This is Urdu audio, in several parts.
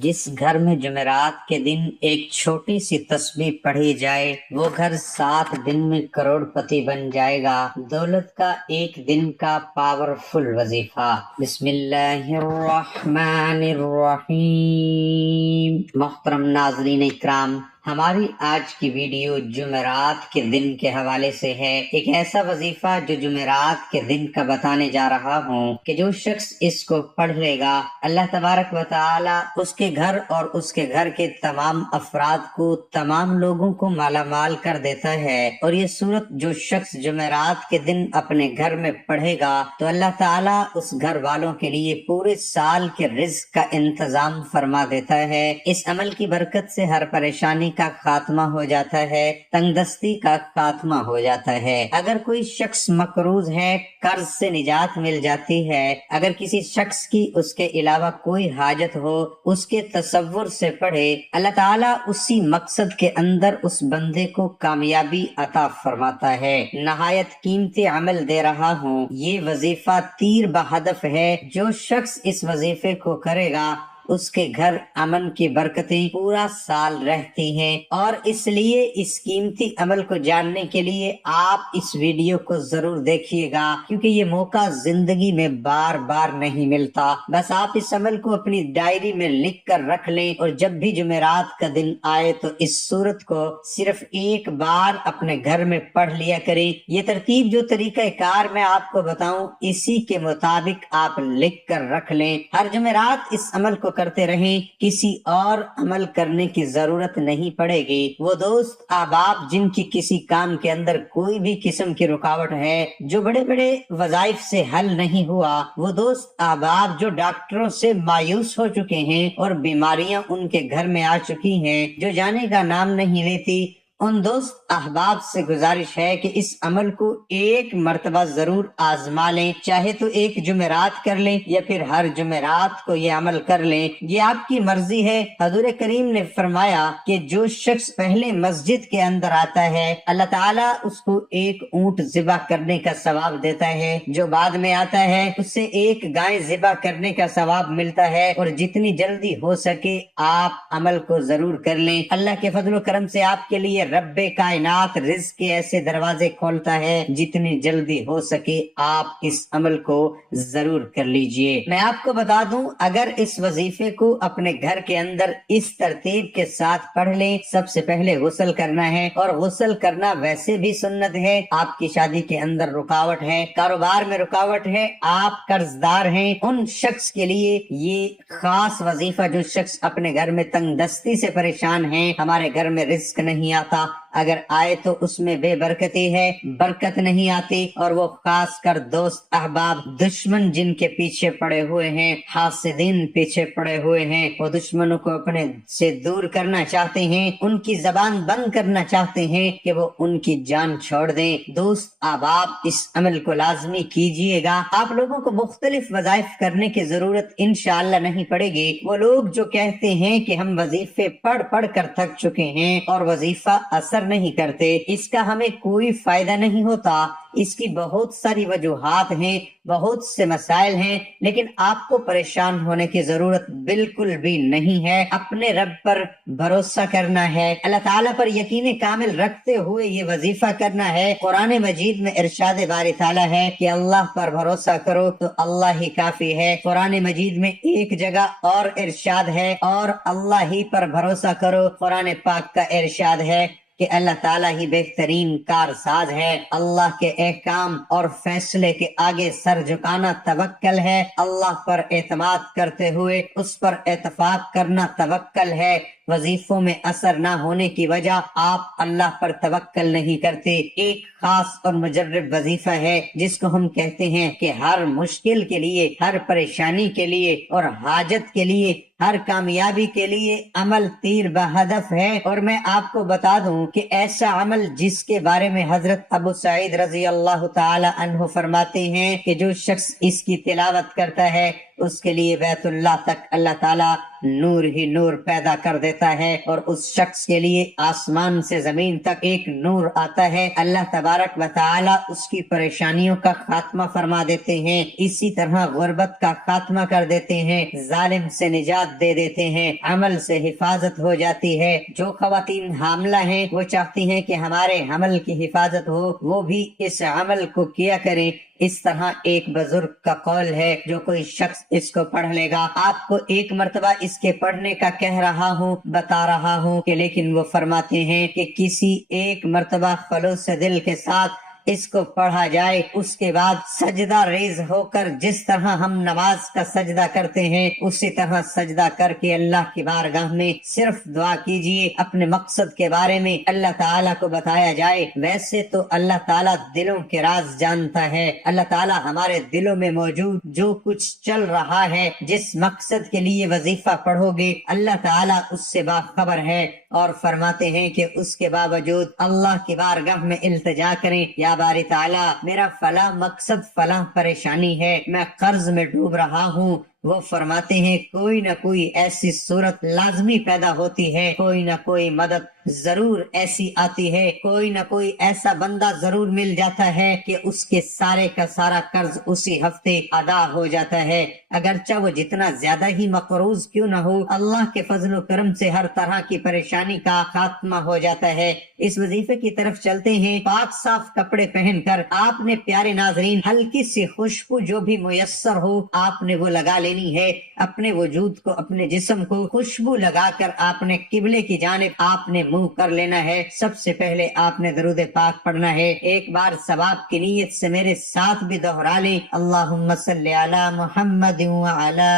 جس گھر میں جمعرات کے دن ایک چھوٹی سی تسبیح پڑھی جائے وہ گھر 7 دن میں کروڑ پتی بن جائے گا۔ دولت کا ایک دن کا پاورفل وظیفہ۔ بسم اللہ الرحمن الرحیم۔ محترم ناظرین اکرام، ہماری آج کی ویڈیو جمعرات کے دن کے حوالے سے ہے۔ ایک ایسا وظیفہ جو جمعرات کے دن کا بتانے جا رہا ہوں کہ جو شخص اس کو پڑھ لے گا اللہ تبارک و تعالی اس کے گھر اور اس کے گھر کے تمام افراد کو، تمام لوگوں کو مالا مال کر دیتا ہے۔ اور یہ سورت جو شخص جمعرات کے دن اپنے گھر میں پڑھے گا تو اللہ تعالی اس گھر والوں کے لیے پورے سال کے رزق کا انتظام فرما دیتا ہے۔ اس عمل کی برکت سے ہر پریشانی کا خاتمہ ہو جاتا ہے، تنگ دستی کا خاتمہ ہو جاتا ہے۔ اگر کوئی شخص مقروض ہے، قرض سے نجات مل جاتی ہے۔ اگر کسی شخص کی اس کے علاوہ کوئی حاجت ہو، اس کے تصور سے پڑھے، اللہ تعالیٰ اسی مقصد کے اندر اس بندے کو کامیابی عطا فرماتا ہے۔ نہایت قیمتی عمل دے رہا ہوں، یہ وظیفہ تیر بہدف ہے۔ جو شخص اس وظیفے کو کرے گا اس کے گھر امن کی برکتیں پورا سال رہتی ہیں۔ اور اس لیے اس قیمتی عمل کو جاننے کے لیے آپ اس ویڈیو کو ضرور دیکھیے گا، کیونکہ یہ موقع زندگی میں بار بار نہیں ملتا۔ بس آپ اس عمل کو اپنی ڈائری میں لکھ کر رکھ لیں اور جب بھی جمعرات کا دن آئے تو اس سورت کو صرف ایک بار اپنے گھر میں پڑھ لیا کریں۔ یہ ترتیب جو طریقہ کار میں آپ کو بتاؤں اسی کے مطابق آپ لکھ کر رکھ لیں۔ ہر جمعرات اس عمل کو کرتے رہیں، کسی اور عمل کرنے کی ضرورت نہیں پڑے گی۔ وہ دوست احباب جن کی کسی کام کے اندر کوئی بھی قسم کی رکاوٹ ہے، جو بڑے بڑے وظائف سے حل نہیں ہوا، وہ دوست احباب جو ڈاکٹروں سے مایوس ہو چکے ہیں اور بیماریاں ان کے گھر میں آ چکی ہیں، جو جانے کا نام نہیں لیتی، ان دوست احباب سے گزارش ہے کہ اس عمل کو ایک مرتبہ ضرور آزما لیں، چاہے تو ایک جمعرات کر لیں یا پھر ہر جمعرات کو یہ عمل کر لیں، یہ آپ کی مرضی ہے۔ حضور کریم نے فرمایا کہ جو شخص پہلے مسجد کے اندر آتا ہے اللہ تعالیٰ اس کو ایک اونٹ ذبح کرنے کا ثواب دیتا ہے، جو بعد میں آتا ہے اسے ایک گائے ذبح کرنے کا ثواب ملتا ہے۔ اور جتنی جلدی ہو سکے آپ عمل کو ضرور کر لیں۔ اللہ کے فضل و کرم سے آپ کے لیے رب کائنات رزق کے ایسے دروازے کھولتا ہے، جتنی جلدی ہو سکے آپ اس عمل کو ضرور کر لیجئے۔ میں آپ کو بتا دوں، اگر اس وظیفے کو اپنے گھر کے اندر اس ترتیب کے ساتھ پڑھ لیں، سب سے پہلے غسل کرنا ہے، اور غسل کرنا ویسے بھی سنت ہے۔ آپ کی شادی کے اندر رکاوٹ ہے، کاروبار میں رکاوٹ ہے، آپ قرض دار ہیں، ان شخص کے لیے یہ خاص وظیفہ، جو شخص اپنے گھر میں تنگ دستی سے پریشان ہیں، ہمارے گھر میں رزق نہیں آتا، اگر آئے تو اس میں بے برکتی ہے، برکت نہیں آتی، اور وہ خاص کر دوست احباب دشمن جن کے پیچھے پڑے ہوئے ہیں، حاسدین پیچھے پڑے ہوئے ہیں، وہ دشمنوں کو اپنے سے دور کرنا چاہتے ہیں، ان کی زبان بند کرنا چاہتے ہیں کہ وہ ان کی جان چھوڑ دیں۔ دوست احباب اس عمل کو لازمی کیجئے گا۔ آپ لوگوں کو مختلف وظائف کرنے کی ضرورت انشاءاللہ نہیں پڑے گی۔ وہ لوگ جو کہتے ہیں کہ ہم وظیفے پڑھ پڑھ کر تھک چکے ہیں اور وظیفہ اثر نہیں کرتے، اس کا ہمیں کوئی فائدہ نہیں ہوتا۔ اس کی بہت ساری وجوہات ہیں، بہت سے مسائل ہیں، لیکن آپ کو پریشان ہونے کی ضرورت بالکل بھی نہیں ہے۔ اپنے رب پر بھروسہ کرنا ہے، اللہ تعالیٰ پر یقین کامل رکھتے ہوئے یہ وظیفہ کرنا ہے۔ قرآن مجید میں ارشاد باری تعالیٰ ہے کہ اللہ پر بھروسہ کرو تو اللہ ہی کافی ہے۔ قرآن مجید میں ایک جگہ اور ارشاد ہے اور اللہ ہی پر بھروسہ کرو۔ قرآن پاک کا ارشاد ہے کہ اللہ تعالیٰ ہی بہترین کارساز ہے۔ اللہ کے احکام اور فیصلے کے آگے سر جھکانا توکل ہے، اللہ پر اعتماد کرتے ہوئے اس پر اتفاق کرنا توکل ہے۔ وظیفوں میں اثر نہ ہونے کی وجہ آپ اللہ پر توکل نہیں کرتے۔ ایک خاص اور مجرب وظیفہ ہے جس کو ہم کہتے ہیں کہ ہر مشکل کے لیے، ہر پریشانی کے لیے اور حاجت کے لیے، ہر کامیابی کے لیے عمل تیر بہدف ہے۔ اور میں آپ کو بتا دوں کہ ایسا عمل جس کے بارے میں حضرت ابو سعید رضی اللہ تعالی عنہ فرماتے ہیں کہ جو شخص اس کی تلاوت کرتا ہے اس کے لیے بیت اللہ تک اللہ تعالیٰ نور ہی نور پیدا کر دیتا ہے، اور اس شخص کے لیے آسمان سے زمین تک ایک نور آتا ہے۔ اللہ تبارک و تعالی اس کی پریشانیوں کا خاتمہ فرما دیتے ہیں، اسی طرح غربت کا خاتمہ کر دیتے ہیں، ظالم سے نجات دے دیتے ہیں، عمل سے حفاظت ہو جاتی ہے۔ جو خواتین حاملہ ہیں وہ چاہتی ہیں کہ ہمارے حمل کی حفاظت ہو، وہ بھی اس عمل کو کیا کریں۔ اس طرح ایک بزرگ کا قول ہے، جو کوئی شخص اس کو پڑھ لے گا، آپ کو ایک مرتبہ اس کے پڑھنے کا کہہ رہا ہوں، بتا رہا ہوں کہ لیکن وہ فرماتے ہیں کہ کسی ایک مرتبہ خلوص دل کے ساتھ اس کو پڑھا جائے، اس کے بعد سجدہ ریز ہو کر جس طرح ہم نماز کا سجدہ کرتے ہیں اسی طرح سجدہ کر کے اللہ کی بارگاہ میں صرف دعا کیجئے، اپنے مقصد کے بارے میں اللہ تعالیٰ کو بتایا جائے۔ ویسے تو اللہ تعالیٰ دلوں کے راز جانتا ہے، اللہ تعالیٰ ہمارے دلوں میں موجود جو کچھ چل رہا ہے، جس مقصد کے لیے وظیفہ پڑھو گے اللہ تعالیٰ اس سے باخبر ہے، اور فرماتے ہیں کہ اس کے باوجود اللہ کی بارگاہ میں التجا کریں، یا باری تعالیٰ میرا فلاں مقصد فلاں پریشانی ہے، میں قرض میں ڈوب رہا ہوں۔ وہ فرماتے ہیں کوئی نہ کوئی ایسی صورت لازمی پیدا ہوتی ہے، کوئی نہ کوئی مدد ضرور ایسی آتی ہے، کوئی نہ کوئی ایسا بندہ ضرور مل جاتا ہے کہ اس کے سارے کا سارا قرض اسی ہفتے ادا ہو جاتا ہے، اگرچہ وہ جتنا زیادہ ہی مقروض کیوں نہ ہو، اللہ کے فضل و کرم سے ہر طرح کی پریشانی کا خاتمہ ہو جاتا ہے۔ اس وظیفے کی طرف چلتے ہیں۔ پاک صاف کپڑے پہن کر آپ نے پیارے ناظرین ہلکی سی خوشبو جو بھی میسر ہو آپ نے وہ لگا لینی ہے، اپنے وجود کو اپنے جسم کو خوشبو لگا کر آپ نے قبلے کی جانب آپ نے منہ کر لینا ہے۔ سب سے پہلے آپ نے درود پاک پڑھنا ہے، ایک بار ثواب کی نیت سے میرے ساتھ بھی دہرا لیں، اللہم صلی علی محمد وعلی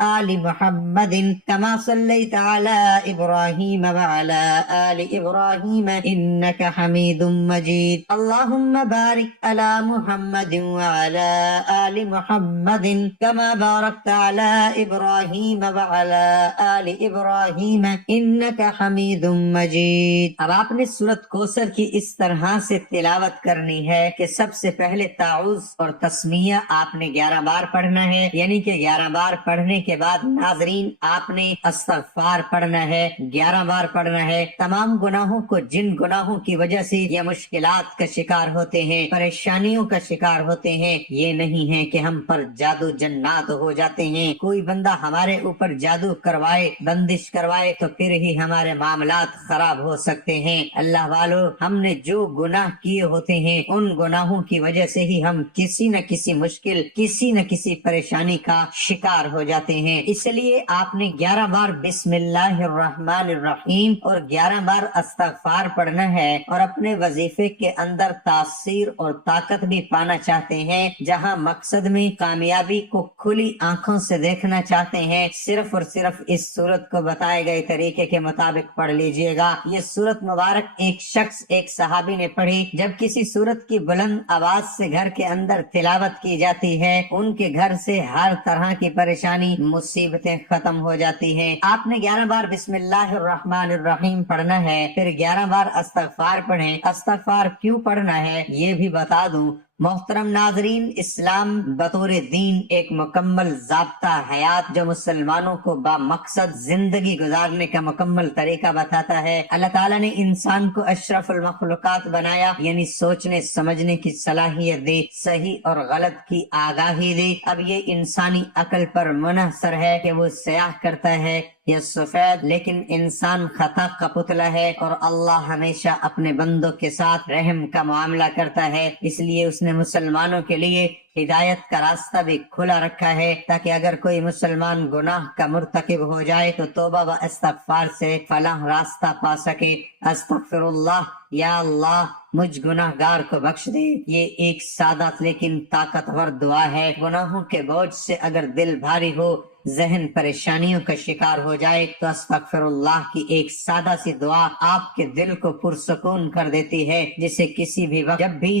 آل محمد کما صلیت علی ابراہیم وعلی آل ابراہیم انک حمید مجید، اللہم بارک علی محمد وعلی آل محمد کما بارکت علی ابراہیم وعلی آل ابراہیم انک حمید مجید۔ اب آپ نے سورۃ کوثر کی اس طرح سے تلاوت کرنی ہے کہ سب سے پہلے تعوذ اور تسمیہ آپ نے 11 بار پڑھنا ہے، یعنی کہ 11 بار پڑھنے کے بعد ناظرین آپ نے استغفار پڑھنا ہے، 11 بار پڑھنا ہے۔ تمام گناہوں کو جن گناہوں کی وجہ سے یہ مشکلات کا شکار ہوتے ہیں، پریشانیوں کا شکار ہوتے ہیں، یہ نہیں ہے کہ ہم پر جادو جنات ہو جاتے ہیں، کوئی بندہ ہمارے اوپر جادو کروائے، بندش کروائے تو پھر ہی ہمارے معاملات خراب ہو سکتے ہیں۔ اللہ والو، ہم نے جو گناہ کیے ہوتے ہیں ان گناہوں کی وجہ سے ہی ہم کسی نہ کسی مشکل، کسی نہ کسی پریشانی کا شکار ہو جاتے ہیں۔ اس لیے آپ نے 11 بار بسم اللہ الرحمن الرحیم اور 11 بار استغفار پڑھنا ہے، اور اپنے وظیفے کے اندر تاثیر اور طاقت بھی پانا چاہتے ہیں، جہاں مقصد میں کامیابی کو کھلی آنکھوں سے دیکھنا چاہتے ہیں، صرف اور صرف اس سورت کو بتائے گئے طریقے کے مطابق پڑھ لیجئے گا۔ یہ سورت مبارک ایک شخص، ایک صحابی نے پڑھی۔ جب کسی سورت کی بلند آواز سے گھر کے اندر تلاوت کی جاتی ہے، ان کے گھر سے ہر طرح کی پریشانی، مصیبتیں ختم ہو جاتی ہیں۔ آپ نے 11 بار بسم اللہ الرحمن الرحیم پڑھنا ہے، پھر 11 بار استغفار پڑھیں۔ استغفار کیوں پڑھنا ہے یہ بھی بتا دوں۔ محترم ناظرین، اسلام بطور دین ایک مکمل ضابطہ حیات جو مسلمانوں کو با مقصد زندگی گزارنے کا مکمل طریقہ بتاتا ہے۔ اللہ تعالیٰ نے انسان کو اشرف المخلوقات بنایا، یعنی سوچنے سمجھنے کی صلاحیت دے، صحیح اور غلط کی آگاہی دے۔ اب یہ انسانی عقل پر منحصر ہے کہ وہ سیاہ کرتا ہے یا سفید، لیکن انسان خطا کا پتلا ہے، اور اللہ ہمیشہ اپنے بندوں کے ساتھ رحم کا معاملہ کرتا ہے۔ اس لیے اس نے مسلمانوں کے لیے ہدایت کا راستہ بھی کھلا رکھا ہے، تاکہ اگر کوئی مسلمان گناہ کا مرتکب ہو جائے تو توبہ و استغفار سے فلاح راستہ پا سکے۔ استغفر اللہ، یا اللہ مجھ گناہ گار کو بخش دے، یہ ایک سادہ لیکن طاقتور دعا ہے۔ گناہوں کے بوجھ سے اگر دل بھاری ہو، ذہن پریشانیوں کا شکار ہو جائے تو استغفر اللہ کی ایک سادہ سی دعا آپ کے دل کو پرسکون کر دیتی ہے، جسے کسی بھی وقت جب بھی